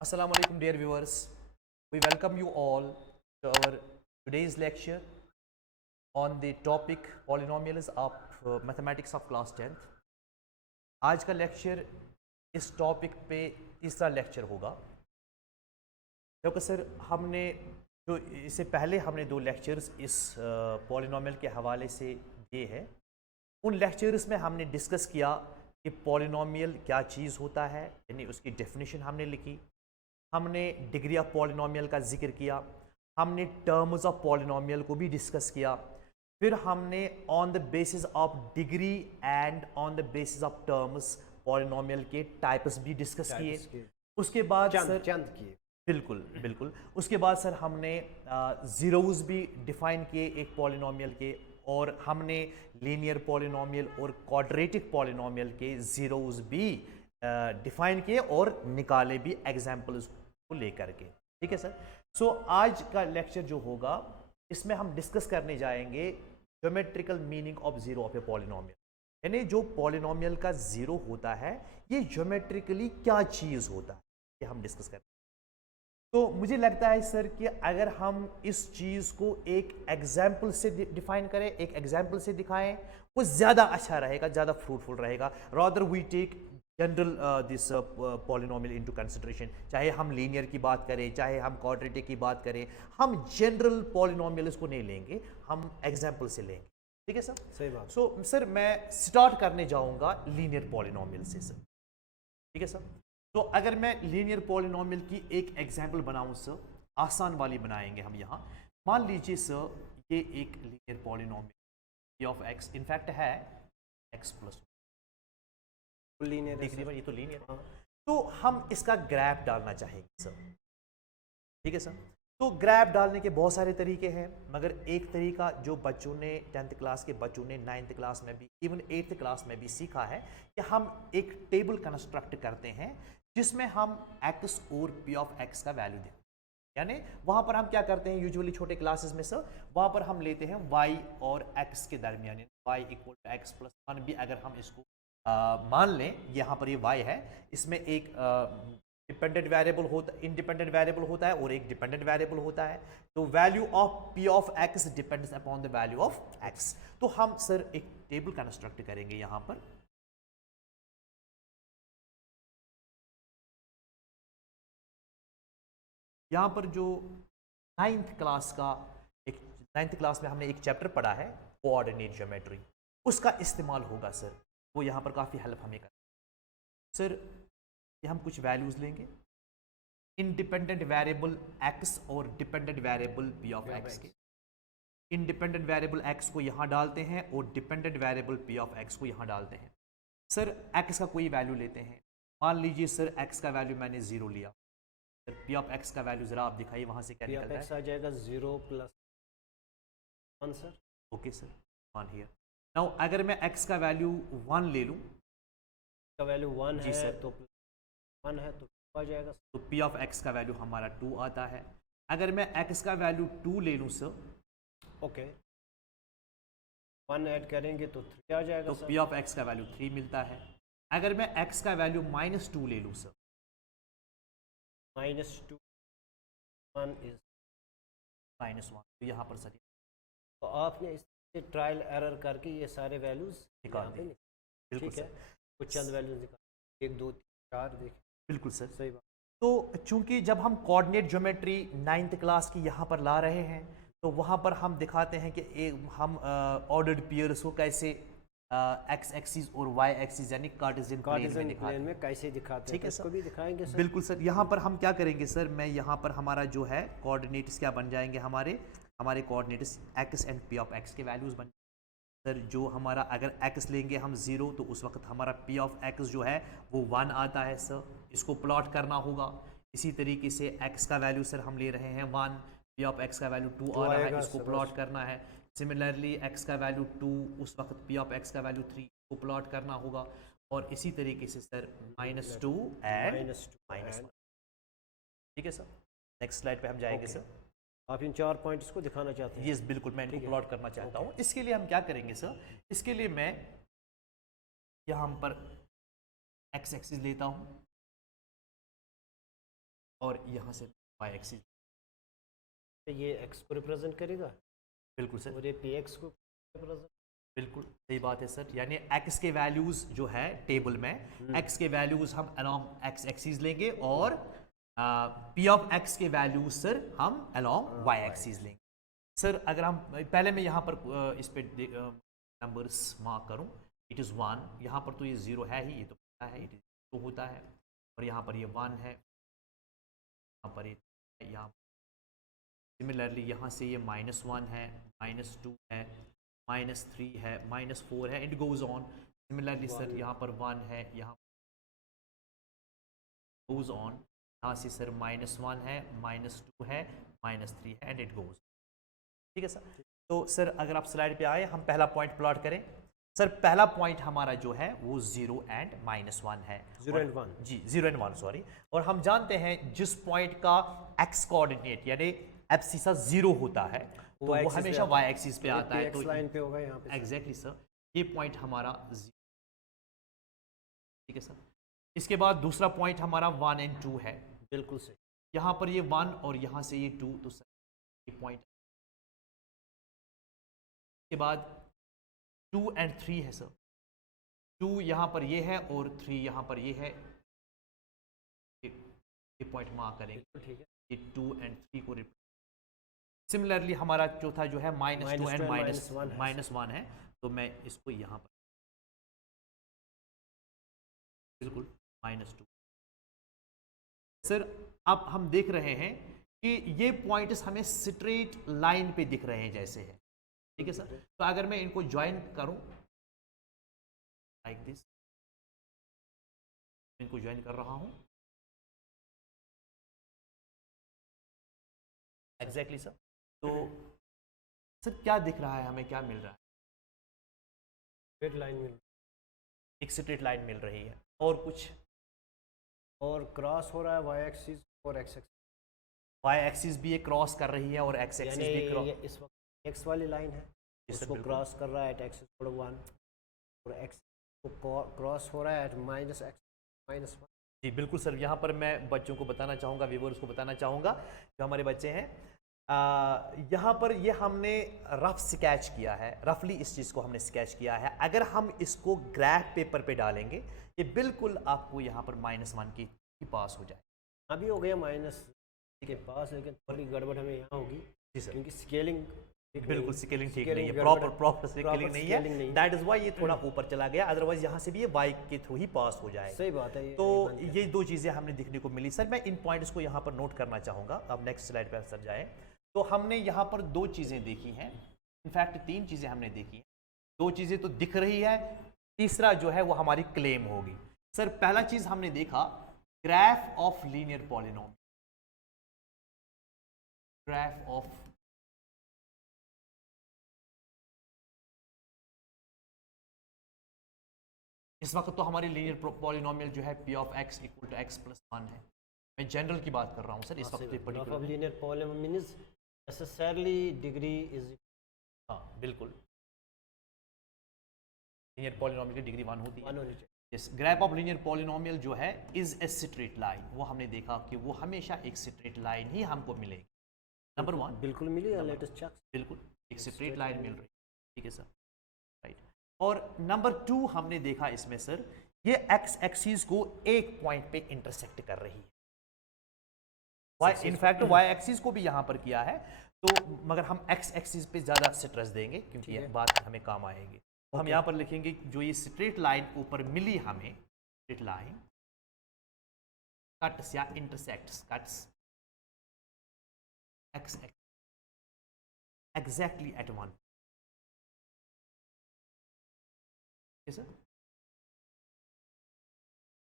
Assalamu alaikum dear viewers. We welcome you all to our today's lecture on the topic polynomials of mathematics of class 10th. आज का lecture इस topic पे तीसरा lecture होगा क्योंकि sir हमने जो इससे पहले हमने दो लेक्चर्स इस पॉलिनोमियल के हवाले से दिए हैं। उन लेक्चर्स में हमने डिस्कस किया कि पॉलिनोमियल क्या चीज़ होता है, यानी उसकी डेफिनेशन हमने लिखी। हमने डिग्री ऑफ पॉलिनोमियल का जिक्र किया, हमने टर्म्स ऑफ पॉलिनोमियल को भी डिस्कस किया। फिर हमने on the basis of degree and on the basis of terms polynomial के टाइप्स भी डिस्कस किए। उसके बाद सर चंद किए, बिल्कुल बिल्कुल उसके बाद सर हमने ज़ीरोज़ भी डिफ़ाइन किए एक पॉलिनोमियल के, और हमने लीनियर पॉलिनोमियल और क्वाड्रेटिक पॉलिनोमियल के ज़ीरोज़ भी डिफ़ाइन किए और निकाले भी एग्जाम्पल्स को लेकर के। ठीक है सर। सो आज का लेक्चर जो होगा इसमें हम डिस्कस करने जाएंगे geometrical meaning of zero of a polynomial, यानी जो पॉलिनोमियल का ज़ीरो होता है ये ज्योमेट्रिकली क्या चीज़ होता है, ये हम डिस्कस करेंगे। तो मुझे लगता है सर कि अगर हम इस चीज़ को एक एग्जाम्पल से डिफाइन करें, एक एग्जाम्पल से दिखाएं, वो ज़्यादा अच्छा रहेगा, ज़्यादा फ्रूटफुल रहेगा। Rather we take general this polynomial into consideration. चाहे हम लीनियर की बात करें, चाहे हम क्वाड्रेटिक की बात करें, हम जनरल पॉलिनोमियल्स को नहीं लेंगे, हम एग्जाम्पल से लेंगे। ठीक है सर, सही बात। सो सर मैं स्टार्ट करने जाऊँगा लीनियर पॉलिनोमियल से सर। ठीक है सर। तो अगर मैं लीनियर पॉलिनोमियल की एक एग्जांपल बनाऊं सर, आसान वाली बनाएंगे हम यहाँ। मान लीजिए सर ये एक linear polynomial P of x in fact है एक्स प्लस लीनियर डिग्री पर, ये तो लीनियर। तो हम इसका ग्राफ डालना चाहेंगे सर। ठीक है सर। तो ग्राफ डालने के बहुत सारे तरीके हैं, मगर एक तरीका जो बच्चों ने 10th क्लास के बच्चों ने 9th क्लास में भी, इवन 8th क्लास में भी सीखा है कि हम एक टेबल कंस्ट्रक्ट करते हैं जिसमें हम x और p ऑफ x का वैल्यू देते हैं। यानी वहां पर हम क्या करते हैं यूजुअली छोटे क्लासेस में सर, वहां पर हम लेते हैं y और x के दरमियान, y equal to X plus one भी अगर हम इसको मान लें, यहाँ पर ये y है, इसमें एक डिपेंडेंट वेरिएबल होता, इंडिपेंडेंट वेरिएबल होता है और एक डिपेंडेंट वेरिएबल होता है। तो value of p of x depends upon the value of x। तो हम सर एक टेबल कंस्ट्रक्ट करेंगे यहाँ पर। यहाँ पर जो 9th क्लास का एक 9th क्लास में हमने एक चैप्टर पढ़ा है कोऑर्डिनेट ज्योमेट्री, उसका इस्तेमाल होगा सर। वो यहाँ पर काफ़ी हेल्प हमें कर सर। ये हम कुछ वैल्यूज़ लेंगे, इंडिपेंडेंट वेरिएबल x और dependent variable p of x के। इंडिपेंडेंट वेरिएबल x को यहाँ डालते हैं और dependent variable p of x को यहाँ डालते हैं। सर x का कोई वैल्यू लेते हैं, मान लीजिए सर x का वैल्यू मैंने 0 लिया। p ऑफ x का वैल्यू जरा आप दिखाइए वहां से क्या निकलता है। आ जाएगा 0 plus 1 sir. Okay sir, 1 here. Now अगर मैं x का वैल्यू 1 ले लूं, का वैल्यू 1 जी है सर, तो 1 है तो आ जाएगा, तो p ऑफ x का वैल्यू हमारा 2 आता है। अगर मैं x का वैल्यू 2 ले लूं सर, ओके 1 ऐड करेंगे तो 3 आ जाएगा तो सर। p ऑफ x का वैल्यू 3 मिलता है। अगर मैं x का वैल्यू -2 ले लूं सर, -2 1 इज -1, तो यहाँ पर सर तो आपने इससे ट्रायल एरर करके ये सारे वैल्यूज निकाल दें। बिल्कुल ठीक है, सर, कुछ चंद वैल्यूज निकाल 1 2 3 4 देखें। बिल्कुल सर। सही बात। तो चूंकि जब हम कोऑर्डिनेट ज्योमेट्री 9th क्लास की यहाँ पर ला रहे हैं, तो वहाँ पर हम दिखाते हैं कि हम ऑर्डर्ड पेयर्स को कैसे एक्स एक्सिस और वाई एक्सिस यानी कार्टेशियन प्लेन में कैसे दिखाते हैं, ठीक है इसको सर, भी दिखाएंगे सर। बिल्कुल सर। यहाँ पर हम क्या करेंगे सर, मैं यहाँ पर हमारा जो है कोऑर्डिनेट्स क्या बन जाएंगे, हमारे coordinates x and P of x के वैल्यूज़ बन सर। जो हमारा अगर x लेंगे हम 0, तो उस वक्त हमारा p ऑफ x जो है वो 1 आता है सर। इसको प्लॉट करना होगा। इसी तरीके से x का वैल्यू सर हम ले रहे हैं 1, p ऑफ x का वैल्यू 2 आ रहा है, इसको प्लॉट करना है। सिमिलरली x का वैल्यू 2, उस वक्त p ऑफ x का वैल्यू 3 को प्लॉट करना होगा। और इसी तरीके से सर -2 एंड -1। ठीक है सर। नेक्स्ट स्लाइड पे हम जाएंगे सर। आप इन 4 पॉइंट्स को दिखाना चाहते हैं? यस बिल्कुल, मैं इनको प्लॉट करना चाहता हूँ। इसके लिए हम क्या करेंगे सर, इसके लिए मैं यहाँ पर x एक्सिस लेता हूँ, और यहाँ से वाई एक्सिस। तो ये एक्स को रिप्रेजेंट करेगा बिल्कुल सर, और ये पी एक्स को रिप्रेजेंट। बिल्कुल सही बात है सर। यानी x के वैल्यूज़ जो है टेबल में, x के वैल्यूज़ हम अलोंग x एक्सिस लेंगे और p ऑफ x के वैल्यूज़ सर हम अलोंग y एक्सिस लेंगे। सर अगर हम पहले मैं यहाँ पर इस पे नंबर्स मार्क करूँ, इट इज़ 1, यहाँ पर तो ये 0 है ही, ये तो पता है, इट इज़ 2 होता है, और यहाँ पर ये 1 है, यहाँ पर ये यहाँ सिमिलरली यहाँ से ये -1 है, -2 है, -3 है, -4 है, it goes on. Similarly sir यहाँ पर 1 है, यहाँ गोज़ ऑन, यहाँ से सर -1 है, -2 है, -3 है, एंड इट गोज़। ठीक है सर। तो सर अगर आप स्लाइड पे आए, हम पहला पॉइंट प्लॉट करें। सर पहला पॉइंट हमारा जो है वो 0 एंड -1 है। 0 and 1 जी, 0 एंड 1 सॉरी। और हम जानते हैं जिस पॉइंट का x कोऑर्डिनेट यानी एब्सिसा 0 होता है तो वो हमेशा y एक्सिस पे आता है। तो लाइन पे होगा यहाँ पे। एग्जैक्टली सर, ये पॉइंट हमारा 0, ठीक है सर। इसके बाद दूसरा पॉइंट हमारा 1 एंड 2 है। बिल्कुल सही। यहाँ पर ये 1 और यहाँ से ये 2, तो सर ये पॉइंट। के बाद 2 एंड 3 है सर। 2 यहाँ पर ये है और 3 यहाँ पर ये है, ये पॉइंट मार्क करेंगे। ठीक है। ये 2 एंड 3 को सिमिलरली हमारा चौथा जो है -2 एंड -1 है, तो मैं इसको यहाँ पर बिल्कुल -2। सर अब हम देख रहे हैं कि ये पॉइंट्स हमें स्ट्रेट लाइन पे दिख रहे हैं जैसे है, ठीक है सर। तो अगर मैं इनको ज्वाइन करूं लाइक दिस, इनको ज्वाइन कर रहा हूं एग्जैक्टली सर। तो सर क्या दिख रहा है हमें, क्या मिल रहा है? स्ट्रेट लाइन मिल, एक स्ट्रेट लाइन मिल रही है, और कुछ? और क्रॉस हो रहा है वाई एक्सिस और एक्स एक्सिस। वाई एक्सिस भी ये क्रॉस कर रही है और एक्स एक्सिस भी क्रॉस। इस वक्त एक्स वाली लाइन है, इसको क्रॉस कर रहा है एट एक्सिस =1 और एक्स को क्रॉस हो रहा है एट -1। जी बिल्कुल सर। यहाँ पर मैं बच्चों को बताना चाहूँगा, व्यूअर्स को बताना चाहूँगा जो हमारे बच्चे हैं, यहाँ पर ये हमने रफ स्केच किया है, रफली इस चीज़ को हमने स्केच किया है। अगर हम इसको ग्राफ पेपर पे डालेंगे, ये बिल्कुल आपको यहाँ पर -1 की पास हो जाए। अभी हो गया माइनस के पास, लेकिन थोड़ी गड़बड़ हमें यहाँ होगी। जी सर, क्योंकि स्केलिंग बिल्कुल स्केलिंग ठीक नहीं है, प्रॉपर स्केलिंग नहीं है, दैट इज वाई ये थोड़ा ऊपर चला गया, अदरवाइज यहाँ से भी ये y के थ्रू ही पास हो जाएगा। सही बात है। तो ये दो चीज़ें हमने देखने को मिली सर। मैं इन पॉइंट्स को यहाँ पर नोट करना चाहूँगा। अब नेक्स्ट स्लाइड पर सर जाए, तो हमने यहाँ पर 2 चीज़ें देखी हैं, इनफैक्ट 3 चीज़ें हमने देखी हैं। 2 चीज़ें तो दिख रही है, तीसरा जो है वो हमारी क्लेम होगी। सर पहला चीज़ हमने देखा graph of linear polynomial, graph of इस वक्त तो हमारी लीनियर पॉलिनोमियल जो है p of x equal to x + 1 है। मैं जनरल की बात कर रहा हूँ सर इस वक्त particular linear polynomial means necessarily degree is, हाँ बिल्कुल, लीनियर पॉलिनोमियल की डिग्री 1 होती है। Yes, graph of linear polynomial जो है इज ए स्ट्रेट लाइन, वो हमने देखा कि वो हमेशा एक स्ट्रेट लाइन ही हमको मिलेगी। नंबर 1 बिल्कुल मिली, लेटेस्ट चेक बिल्कुल एक स्ट्रेट लाइन मिल रही है, ठीक है सर, राइट। और नंबर 2 हमने देखा इसमें सर, ये x एक्सिस को एक पॉइंट पे इंटरसेक्ट कर रही है। इनफैक्ट y एक्सिस को भी यहाँ पर किया है, तो मगर हम x एक्सिस पे ज़्यादा स्ट्रेस देंगे क्योंकि ये बात हमें काम आएगी। तो हम यहाँ पर लिखेंगे जो ये स्ट्रेट लाइन ऊपर मिली हमें, स्ट्रेट लाइन कट्स या intersects, cuts x exactly at 1, sir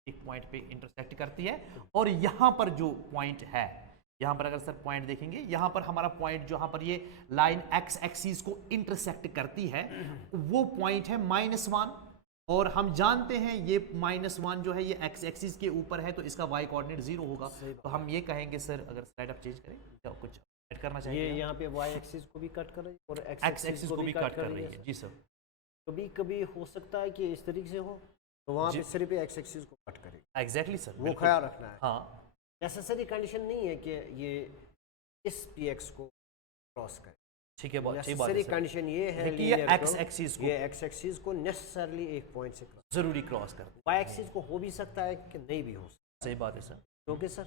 एक पॉइंट पे इंटरसेक्ट करती है। और यहां पर जो पॉइंट है, यहां पर अगर सर पॉइंट देखेंगे, यहां पर हमारा पॉइंट जहां पर ये लाइन x एक्सिस को इंटरसेक्ट करती है वो पॉइंट है -1, और हम जानते हैं ये -1 जो है ये x एक्सिस के ऊपर है, तो इसका y कोऑर्डिनेट 0 होगा। तो हम ये कहेंगे सर, अगर स्लाइड आप चेंज करें या कुछ ऐड करना चाहिए, ये यहाँ पे y एक्सिस को भी कट कर रही है और x एक्सिस को भी कट कर रही है। जी सर, कभी कभी हो सकता है कि इस तरीके से हो, तो वहाँ पे सिर्फ x एक्सिस को कट करेगा। एग्जैक्टली सर, वो ख्याल रखना है। हाँ नेसेसरी कंडीशन नहीं है कि ये इस px को क्रॉस करे। ठीक है, बहुत अच्छी बात है नेसेसरी सर। कंडीशन ये है कि ये linear एक्स curve, एक्सिस को ये एक्स एक्सिस को नेसेसरली एक पॉइंट से क्रॉस, जरूरी क्रॉस कर दे। वाई एक्सिस को हो भी सकता है कि नहीं भी हो सकता। सही बात है सर, ओके सर,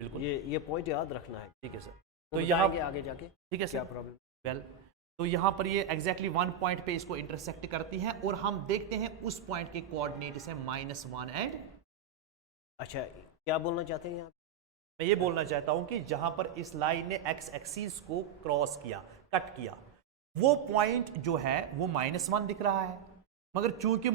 बिल्कुल ये पॉइंट याद रखना है। ठीक है सर। तो यहाँ बताएंगे आगे जाके ठीक है क्या सर, प्रॉब्लम। वेल तो यहाँ पर ये एग्जैक्टली वन पॉइंट पे इसको इंटरसेक्ट करती है और हम देखते हैं उस पॉइंट के कोऑर्डिनेट्स है -1 एंड। अच्छा, क्या बोलना चाहते हैं यहाँ? मैं ये बोलना चाहता हूं कि जहां पर इस लाइन ने एक्स एक्सिस को क्रॉस किया, कट किया, वो पॉइंट जो है वो -1 दिख रहा है, मगर चूंकि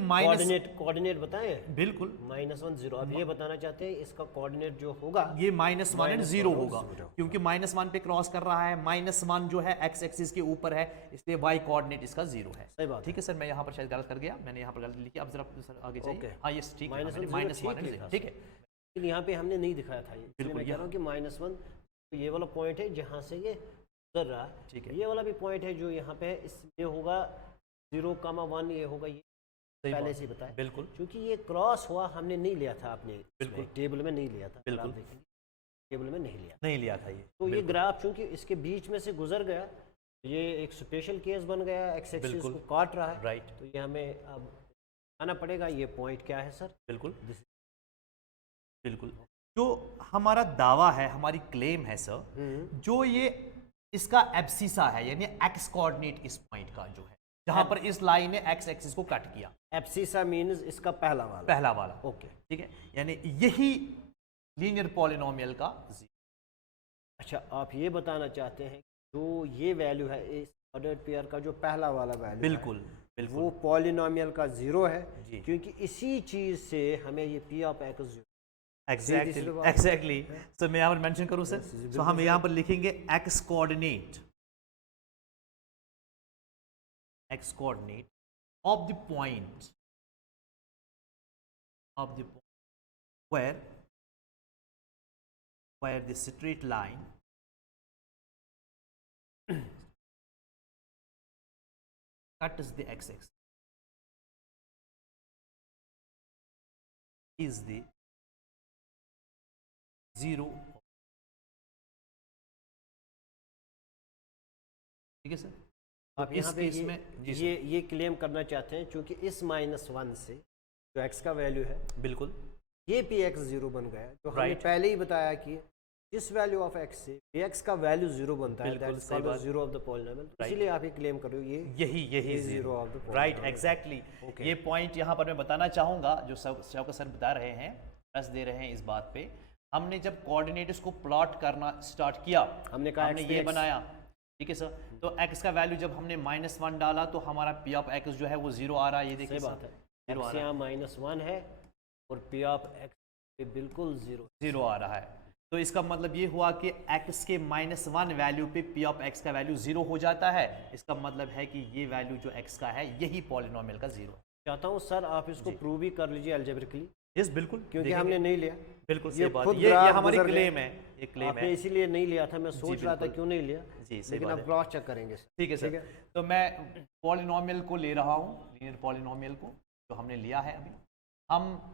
कोऑर्डिनेट बताएं। बिल्कुल -1 0, आप ये बताना चाहते हैं इसका कोऑर्डिनेट जो होगा ये -1 एंड 0 होगा, 0 क्योंकि -1 पे क्रॉस कर रहा है, -1 जो है एक्स एक्सिस के ऊपर है, इसलिए वाई कोऑर्डिनेट इसका 0 है। सही बात ठीक है सर, मैं यहाँ पर शायद गलत कर गया, मैंने यहाँ पर गलत लिखी, अब जरा सर आगे Okay. जाइए। हाँ ये ठीक है, -1 -1 ठीक लिखा। ठीक है, लेकिन यहाँ पे हमने नहीं दिखाया था ये, इसलिए बिल्कुल, मैं कह रहा हूँ कि -1 तो ये वाला पॉइंट है जहाँ से ये गुजर रहा है। ठीक है। ये वाला भी पॉइंट है जो यहाँ पे है, इसलिए होगा 0,1, ये होगा, ये सही पहले बात, से ही बताया। बिल्कुल क्योंकि ये क्रॉस हुआ हमने नहीं लिया था, आपने बिल्कुल। टेबल में नहीं लिया था, बिल्कुल। आप देखेंगे टेबल में नहीं लिया। नहीं लिया था ये, तो ये बिल्कुल। ग्राफ चूंकि इसके बीच में से गुजर गया, ये एक स्पेशल केस बन गया, एक्स एक्सिस बिल्कुल। को काट रहा है, राइट, तो ये हमें अब आना पड़ेगा। ये पॉइंट क्या है सर? बिल्कुल बिल्कुल। जो हमारा दावा है, हमारी क्लेम है सर, जो ये इसका एब्सिसा है, यानी एक्स कोऑर्डिनेट इस पॉइंट का जो है, जहां पर इस लाइन ने एक्स एक्सिस को कट किया, एब्सिसा मीन्स इसका पहला वाला। ओके, ठीक है, यानी यही लीनियर पॉलिनोमियल का जीरो। अच्छा, आप ये बताना चाहते हैं जो ये वैल्यू है इस ऑर्डर्ड पेयर का, जो पहला वाला वैल्यू बिल्कुल बिल्कुल वो पॉलिनोमियल का 0 है, जी। क्योंकि इसी चीज से हमें ये P of x 0। Exactly sir, मैं यहाँ पर मेंशन करूँ सर, तो हम यहाँ पर लिखेंगे x coordinate of the point where the straight line cuts the x-axis is the 0। ठीक है सर, आप यहाँ पे जी ये क्लेम करना चाहते हैं, क्योंकि इस -1 से जो x का वैल्यू है, बिल्कुल ये पी एक्स 0 बन गया, जो हमने Right. पहले ही बताया कि जिस वैल्यू ऑफ x से पी एक्स का वैल्यू 0 बनता है, बिल्कुल, दैट इज सही कॉल्ड बात। 0 ऑफ द पॉलिनोमियल। Right. इसीलिए आप ये क्लेम कर रहे हो, यही ये zero zero of the polynomial। Right, exactly. Okay. ये पॉइंट यहाँ पर मैं बताना चाहूँगा, जो शौकत सर बता रहे हैं, प्लस दे रहे हैं इस बात पे। हमने जब कोऑर्डिनेट्स को प्लॉट करना स्टार्ट किया, हमने कहा हमने x ये पे x। बनाया, ठीक है सर, तो x का वैल्यू जब हमने -1 डाला तो हमारा p ऑफ x जो है वो 0 आ रहा है, ये देखिए सही बात है, जीरो आ x रहा है, यहाँ -1 है और पी ऑफ x पे बिल्कुल 0 0 आ रहा है। तो इसका मतलब ये हुआ कि x के -1 वैल्यू पे p ऑफ x का वैल्यू 0 हो जाता है। इसका मतलब है कि ये वैल्यू जो x का है यही पॉलिनोमियल का 0 है। चाहता हूँ सर आप इसको प्रूव भी कर लीजिए अलजेब्रिकली, यस बिल्कुल, क्योंकि हमने नहीं लिया। बिल्कुल ये सही बात खुद है, ये ग्राफ हमारी गुजर गए। क्लेम है, ये क्लेम आपने है इसीलिए नहीं लिया था, मैं सोच रहा था बिल्कुल। क्यों नहीं लिया, जी, सही लेकिन बात अब है। क्रॉस चेक करेंगे सर। ठीक है सर, तो मैं पॉलिनोमियल को ले रहा हूँ, लीनियर पॉलिनोमियल को जो हमने लिया है अभी। हम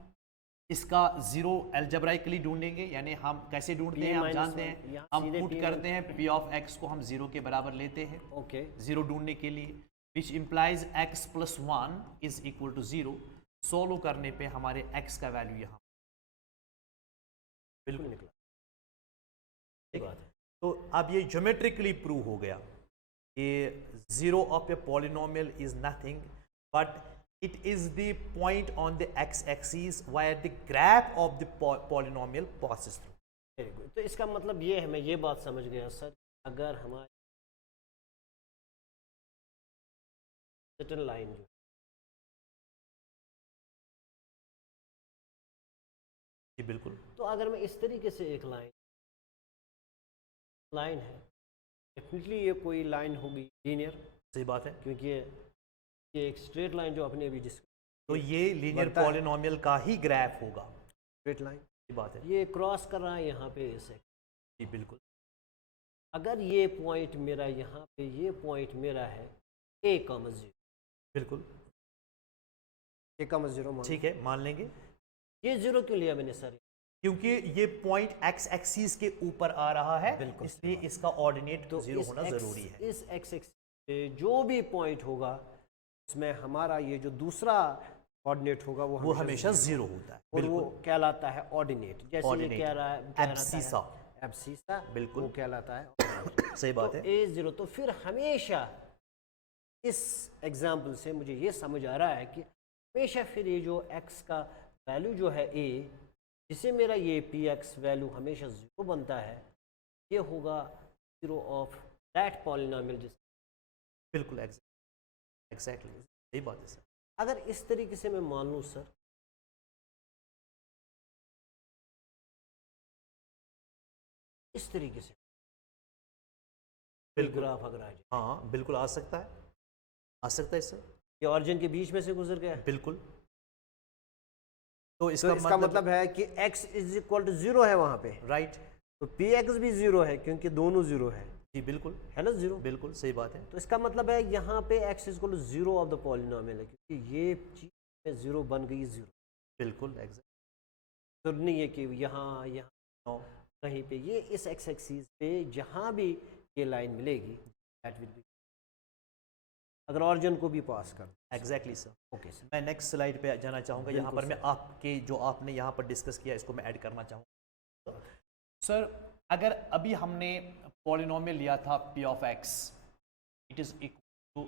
इसका 0 अलजेब्राइकली ढूंढेंगे, यानी हम कैसे ढूंढते हैं, हम जानते हैं, हम पुट करते हैं p ऑफ x को हम 0 के बराबर लेते हैं, ओके, 0 ढूंढने के लिए, which implies x + 1 is equal to 0। Solve करने पे हमारे x का वैल्यू यहाँ बिल्कुल निकला। ठीक है। तो अब ये ज्योमेट्रिकली प्रूव हो गया कि 0 of a polynomial is nothing but it is the point on the x-axis where the graph of the polynomial passes through। Very good. तो इसका मतलब ये है, मैं ये बात समझ गया सर, अगर हमारी सर्टेन लाइन जो जी बिल्कुल, तो अगर मैं इस तरीके से एक लाइन है, डेफिनेटली ये कोई लाइन होगी लीनियर, सही बात है, क्योंकि ये एक स्ट्रेट लाइन जो अपने अभी डिस्कस, तो ये लीनियर बनता है। पॉलिनोमियल का ही ग्राफ होगा, स्ट्रेट लाइन ये बात है, ये क्रॉस कर रहा है यहाँ पे इसे। जी बिल्कुल, अगर ये पॉइंट मेरा यहाँ पे, ये पॉइंट मेरा है a, 0, बिल्कुल a, 0 ठीक है, मान लेंगे। ये 0 क्यों लिया मैंने सर? क्योंकि ये पॉइंट एक्स एक्सिस के ऊपर आ रहा है, बिल्कुल इसलिए इसका ऑर्डिनेट तो जीरो इस होना x जरूरी है। इस एक्स एक्सिस पे जो भी पॉइंट होगा उसमें हमारा ये जो दूसरा कोऑर्डिनेट होगा वो हमेशा जीरो होता है। और वो कहलाता है ऑर्डिनेट। जैसे ये Ordinate, कह रहा है एब्सिसा। एब्सिसा, बिल्कुल। वो कहलाता है ordinate। सही बात तो है। A0 तो फिर हमेशा इस एग्जाम्पल से मुझे ये समझ आ रहा है कि हमेशा फिर ये जो x का वैल्यू जो है a, जिसे मेरा ये px वैल्यू हमेशा जीरो बनता है, ये होगा जीरो ऑफ दैट पॉलिनोमियल। जिस बिल्कुल एग्जैक्टली सही बात है सर। अगर इस तरीके से मैं मान लूँ सर, इस तरीके से बिल्कुल। ग्राफ अगर आ जाए, हाँ बिल्कुल आ सकता है, आ सकता है सर। ये ऑरिजिन के बीच में से गुजर गया है, बिल्कुल। तो तो इसका इसका मतलब है कि x is equal to zero है वहां पे, राइट। तो px भी जीरो है क्योंकि दोनों जीरो है जी बिल्कुल ना, जीरो। बिल्कुल सही बात है। तो इसका मतलब है यहाँ पे x is equal to zero of the polynomial है, क्योंकि ये चीज में जीरो बन गई जीरो। बिल्कुल एग्जैक्ट। तो नहीं है कि यहाँ कहीं पे ये इस x एक्सिस पे जहाँ भी ये लाइन मिलेगी दैट विल बी, अगर ऑरिजिन को भी पास कर। Exactly sir. ओके सर, मैं नेक्स्ट स्लाइड पे जाना चाहूँगा। यहाँ बिल्कुल पर मैं आपके जो आपने यहाँ पर डिस्कस किया इसको मैं ऐड करना चाहूँगा। सर अगर अभी हमने पॉलिनोमियल लिया था p of x, it is equal to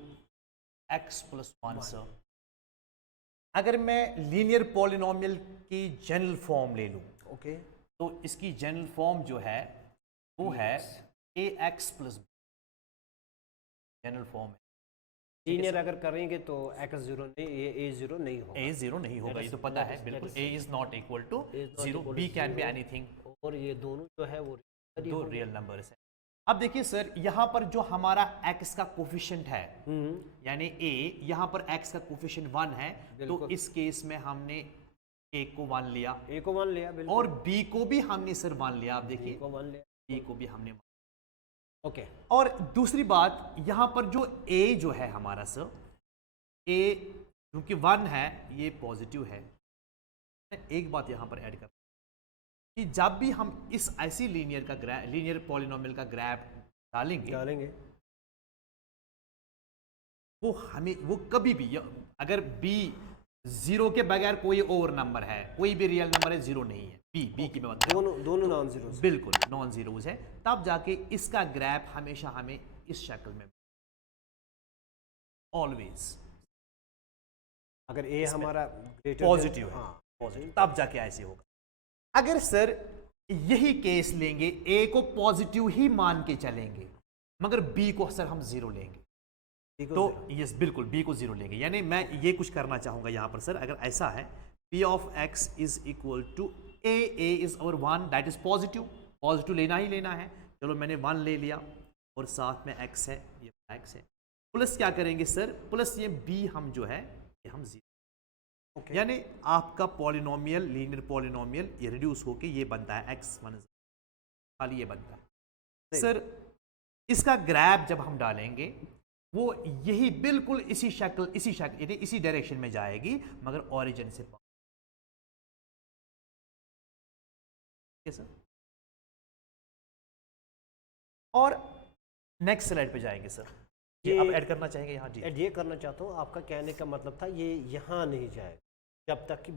x plus 1 sir. अगर मैं लीनियर पॉलिनोमियल की जनरल फॉर्म ले लूँ, ओके, तो इसकी जनरल फॉर्म जो है वो है ax प्लस जनरल फॉर्म है। लीनियर अगर करेंगे तो x जीरो नहीं, ये a जीरो नहीं होगा, a जीरो नहीं होगा, ये तो पता है बिल्कुल। a is not equal to zero, b can be anything, और ये दोनों जो है वो दो रियल नंबर्स हैं। अब देखिए सर, यहाँ पर जो हमारा x का कोफिशिएंट है यानी a, यहाँ पर x का कोफिशिएंट 1 है, तो इस केस में हमने a को 1 लिया, a को 1 लिया, बिल्कुल, और b को भी हमने सर 1 लिया। आप देखिए को 1 लिया, b को भी हमने। ओके। और दूसरी बात, यहाँ पर जो a जो है हमारा सर, a क्योंकि 1 है ये पॉजिटिव है। एक बात यहाँ पर ऐड कर कि जब भी हम इस ऐसी लीनियर पॉलिनोमियल का ग्राफ डालेंगे वो हमें वो कभी भी अगर b जीरो के बगैर कोई और नंबर है, कोई भी रियल नंबर है, जीरो नहीं है, b की मैं बात कर रहा हूं, दोनों नॉन जीरो, बिल्कुल नॉन जीरोज है, तब जाके इसका ग्राफ हमेशा हमें इस शक्ल में ऑलवेज, अगर a हमारा पॉजिटिव है, पॉजिटिव, तब जाके ऐसे होगा। अगर सर यही केस लेंगे, a को पॉजिटिव ही मान के चलेंगे मगर b को सर हम जीरो लेंगे, तो यस बिल्कुल b को जीरो लेंगे। यानी मैं ये कुछ करना चाहूंगा यहाँ पर सर, अगर ऐसा है p of x is equal to a is our 1, that is positive लेना ही लेना है। चलो मैंने 1 ले लिया और साथ में x है, ये x है, प्लस क्या करेंगे सर, प्लस ये b हम जो है ये हम जीरो, यानी आपका पॉलिनोमियल, लीनियर पॉलिनोमियल ये रिड्यूस होके ये बनता है x1, खाली ये बनता है सर। इसका ग्राफ जब हम डालेंगे वो यही बिल्कुल इसी शक्ल इसी डायरेक्शन में जाएगी मगर ओरिजिन से पास। सर और नेक्स्ट स्लाइड पे जाएंगे सर, ये आप ऐड करना चाहेंगे यहाँ? जी ये करना चाहता हूँ। आपका कहने का मतलब था ये यहाँ नहीं जाएगा जब तक कि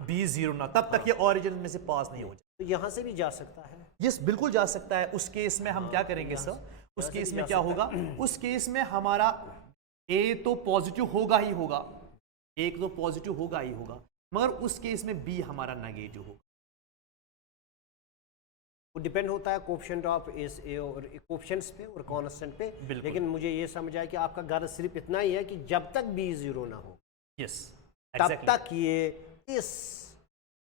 b जीरो ना, तब तक ये ओरिजिन में से पास नहीं हो जाए। तो यहाँ से भी जा सकता है, यस बिल्कुल जा सकता है। उस केस में हम क्या करेंगे सर, उस केस में क्या होगा, उस केस में हमारा a तो पॉजिटिव होगा ही होगा, एक तो पॉजिटिव होगा ही होगा, मगर उस केस में b हमारा नेगेटिव होगा। वो डिपेंड होता है कोएफिशिएंट ऑफ इस ए और कोएफिशिएंट्स पे और कांस्टेंट पे। लेकिन मुझे ये समझ आया कि आपका गर्ज सिर्फ इतना ही है कि जब तक b जीरो ना हो, यस तब तक ये इस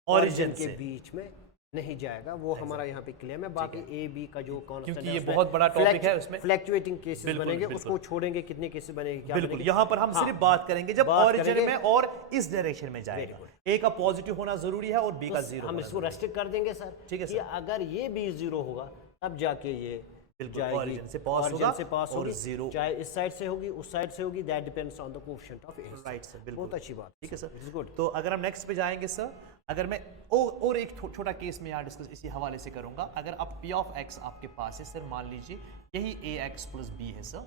ओरिजिन के बीच में नहीं जाएगा। वो हमारा यहाँ पे क्लेम है। बाकी ए बी का जो कांस्टेंट क्योंकि ये बहुत बड़ा टॉपिक है, उसमें फ्लैक्चुएटिंग केसेस बनेंगे, उसको छोड़ेंगे, कितने केसेस बनेंगे क्या बिल्कुल। यहाँ पर हम सिर्फ बात करेंगे जब ओरिजिन में और इस डायरेक्शन में जाएगा, ए का पॉजिटिव होना जरूरी है और बी का जीरो। हम इसको रेस्ट्रिक्ट कर देंगे सर, ठीक है सर, अगर ये बी जीरो होगा तब जाके ये ओरिजिन से पास होगी, जीरो चाहे इस साइड से होगी उस साइड से होगी, that depends on the coefficient of A. Right sir, बिल्कुल बहुत अच्छी बात, ठीक है सर, इट्स गुड। तो अगर हम नेक्स्ट पे जाएंगे सर, अगर मैं और एक छोटा केस में यहाँ डिस्कस इसी हवाले से करूंगा। अगर आप पी ऑफ एक्स आपके पास है सर, मान लीजिए यही ए एक्स प्लस बी है सर,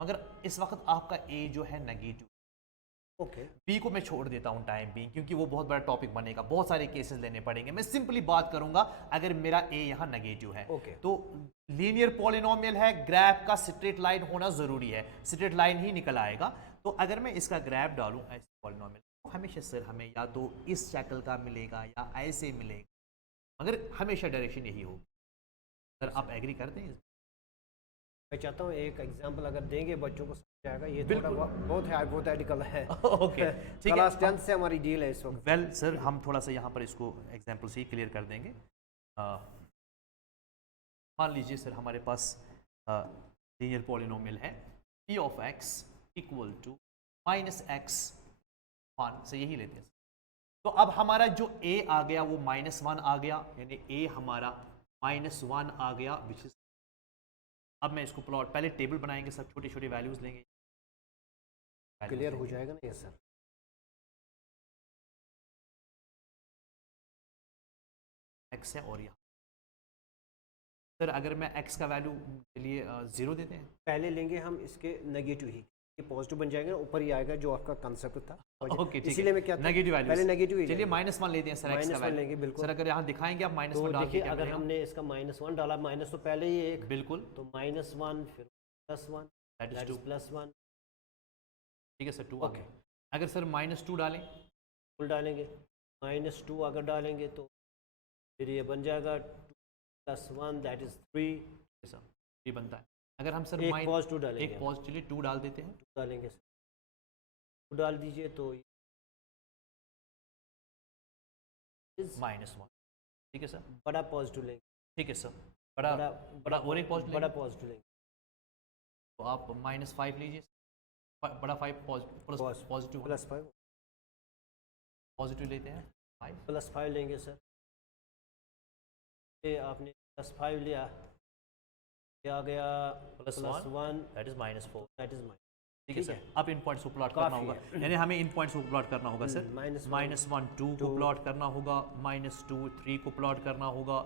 मगर इस वक्त आपका ए जो है नेगेटिव, ओके बी को मैं छोड़ देता हूं टाइम भी, क्योंकि वो बहुत बड़ा टॉपिक बनेगा, बहुत सारे केसेस लेने पड़ेंगे। मैं सिंपली बात करूंगा अगर मेरा ए यहाँ नेगेटिव है, ओके। तो लीनियर पॉलिनोमियल है, ग्राफ का स्ट्रेट लाइन होना जरूरी है, स्ट्रेट लाइन ही निकल आएगा। तो अगर मैं इसका ग्राफ डालूं ऐसे पॉलिनोमियल, तो हमेशा सर हमें या तो इस शक्ल का मिलेगा या ऐसे मिलेगा, मगर हमेशा डायरेक्शन यही होगी। सर आप एग्री करते हैं? मैं चाहता हूँ एक एग्जांपल अगर देंगे बच्चों को समझ आएगा। ये थोड़ा बिल्कुल। बहुत हाइपोथेटिकल है। ओके ठीक है। क्लास 10 से हमारी डील है इस वक्त। वेल सर हम थोड़ा सा यहाँ पर इसको एग्जाम्पल से ही क्लियर कर देंगे। मान लीजिए सर हमारे पास लीनियर पॉलिनोमियल है p of x equal to minus X 1 से, यही लेते हैं। तो अब हमारा जो a आ गया वो -1 आ गया, यानी a हमारा -1 आ गया, विच इज, अब मैं इसको प्लॉट, पहले टेबल बनाएंगे, सब छोटी छोटी वैल्यूज लेंगे, क्लियर हो जाएगा ना ये सर? x है और यहाँ सर अगर मैं x का वैल्यू के लिए 0 देते हैं, पहले लेंगे हम इसके नेगेटिव ही, ये पॉजिटिव बन जाएगा ना, ऊपर ही आएगा जो आपका कंसेप्ट था। ओके ठीक इसीलिए है, मैं क्या नेगेटिव वैल्यू, पहले नेगेटिव ही चलिए -1 लेते हैं सर x का -1 वैल्यू लेंगे बिल्कुल। सर। अगर यहाँ दिखाएंगे आप -1 तो डाल के देखिए क्या अगर मिलेगा? हमने इसका -1 डाला, माइनस तो पहले ही एक, बिल्कुल, तो -1 फिर +1 दैट दैट इज इज 2, +1 ठीक है सर 2 ओके। अगर सर -2 डालें, फुल डालेंगे, -2 अगर डालेंगे तो फिर ये बन जाएगा 2 + 1 दैट इज 3, सर ये बनता है। अगर हम सर एक पॉजिटिव डालेंगे, एक पॉजिटिव, चलिए 2 डाल देते हैं, 2 डालेंगे, 2 डाल दीजिए तो -1, ठीक है सर, बड़ा पॉजिटिव लेंगे, ठीक है सर, बड़ा बड़ा और एक पॉजिटिव बड़ा लेंगे, पॉजिटिव लेंगे, तो आप -5 लीजिए, बड़ा 5 पॉजिटिव +5 पॉजिटिव लेते हैं 5, +5 लेंगे सर। ये आपने +5 लिया, ये आ गया +1 that is -4, that is minus, ठीक है सर। अब इन पॉइंट्स को प्लॉट करना होगा, यानी हमें इन पॉइंट्स को प्लॉट करना होगा सर। -1 2 को प्लॉट करना होगा, -2 3 को प्लॉट करना होगा,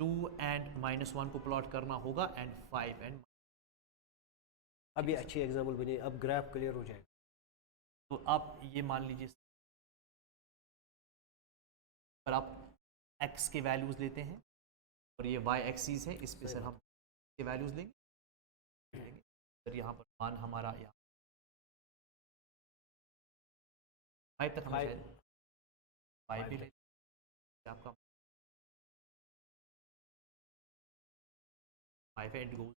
2 एंड -1 को प्लॉट करना होगा, एंड 5 एंड, अब ये अच्छी एग्जाम्पल बनी, अब ग्राफ क्लियर हो जाएगा। तो आप ये मान लीजिए पर आप x के वैल्यूज लेते हैं और ये y एक्सिस है, इस पे सर हम के वैल्यूज लेंगे सर। यहाँ पर मान हमारा यहाँ 5 तक, हम शायद 5 भी लेते, आपका 5 है, इट गोज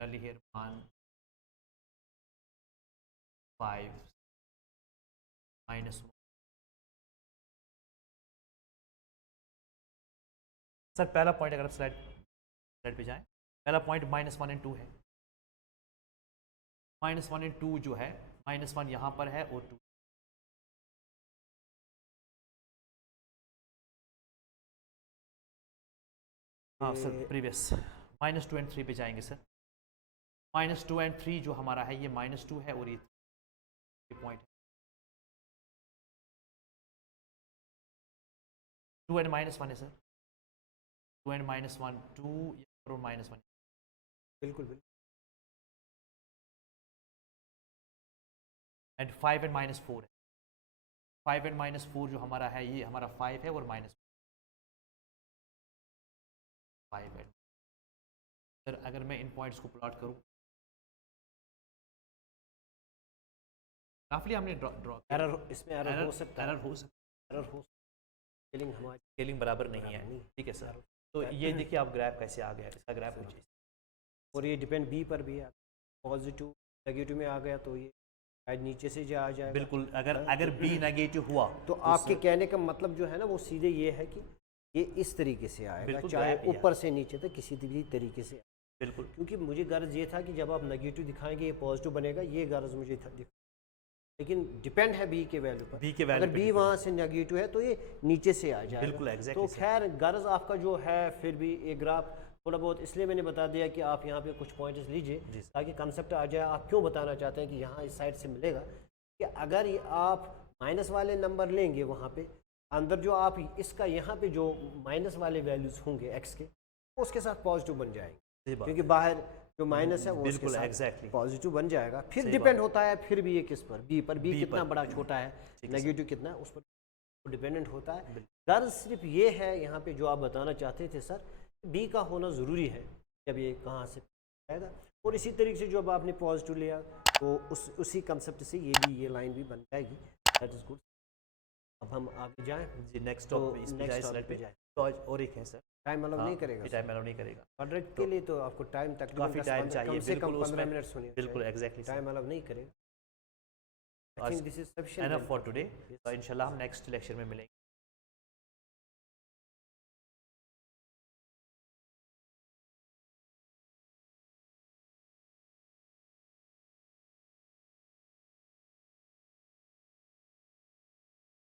हियर मान 5 -1 सर। पहला पॉइंट अगर आप स्लाइड पे जाएं, पहला पॉइंट -1 एंड 2 है। -1 एंड 2 जो है, -1 यहाँ पर है और 2, हाँ सर प्रीवियस -2 एंड 3 पे जाएंगे सर। -2 एंड 3 जो हमारा है, ये -2 है और ये पॉइंट 2 एंड -1 है सर, 2 एंड -1 2 और -1, बिल्कुल बिल्कुल, एंड 5 एंड -4 है। 5 एंड -4 जो हमारा है, ये हमारा 5 है और -5 है सर। अगर मैं इन पॉइंट्स को प्लॉट करूं, काफी हमने ड्रॉ एरर इसमें एरर हो सकता है, एरर हो सकता एरर हो, स्केलिंग हमारी स्केलिंग बराबर नहीं है, ठीक है सर। तो ये देखिए आप ग्राफ कैसे आ गया, इसका ग्राफ कुछ, और ये डिपेंड बी पर भी है, पॉजिटिव नेगेटिव में आ गया तो ये शायद नीचे से जा आ जाएगा। बिल्कुल, अगर बी नेगेटिव हुआ तो आपके कहने का मतलब जो है ना, वो सीधे ये है कि ये इस तरीके से आएगा, बिल्कुल, चाहे ग्राफ ही ऊपर से नीचे तक किसी भी तरीके से। बिल्कुल, क्योंकि मुझे गर्ज ये था कि जब आप नेगेटिव दिखाएंगे ये पॉजिटिव बनेगा, ये गर्ज मुझे था, लेकिन डिपेंड है बी के वैल्यू पर। बी के वैल्यू अगर बी वहाँ से नेगेटिव है तो ये नीचे से आ जाएगा। बिल्कुल, exactly तो खैर गर्ज आपका जो है, फिर भी एक ग्राफ थोड़ा बहुत इसलिए मैंने बता दिया कि आप यहाँ पे कुछ पॉइंट्स लीजिए ताकि कंसेप्ट आ जाए। आप क्यों बताना चाहते हैं कि यहाँ इस साइड से मिलेगा, कि अगर ये आप माइनस वाले नंबर लेंगे वहाँ पे अंदर जो आप इसका यहाँ पे जो माइनस वाले वैल्यूज होंगे एक्स के, उसके साथ पॉजिटिव बन जाएंगे, सही बात क्योंकि बाहर जो माइनस है वो उसके बिल्कुल साथ एग्जैक्टली पॉजिटिव बन जाएगा। फिर सही डिपेंड होता है फिर भी ये किस पर, बी पर, बी B कितना पर। बड़ा छोटा है, ठीक है नेगेटिव कितना है, उस पर डिपेंडेंट होता है। गर्ज सिर्फ ये है यहाँ पे जो आप बताना चाहते थे सर, बी का होना ज़रूरी है जब ये कहाँ से आएगा। और इसी तरीके से जब आपने पॉजिटिव लिया तो उसी कंसेप्ट से ये लाइन भी बन जाएगी। That is good. अब हम आगे जाएं जी नेक्स्ट तो टॉपिक next topic पे जाएं। तो आज और एक है सर, टाइम अलाउ नहीं करेगा टाइम अलाउ नहीं करेगा, क्वाड्रेटिक के लिए तो आपको टाइम तकरीबन काफी टाइम चाहिए, कम से कम बिल्कुल 15 उसमें, मिनट होने बिल्कुल एग्जैक्टली टाइम अलाउ नहीं करेगा। I think this is sufficient enough for today. इंशाल्लाह हम नेक्स्ट लेक्चर में मिलेंगे।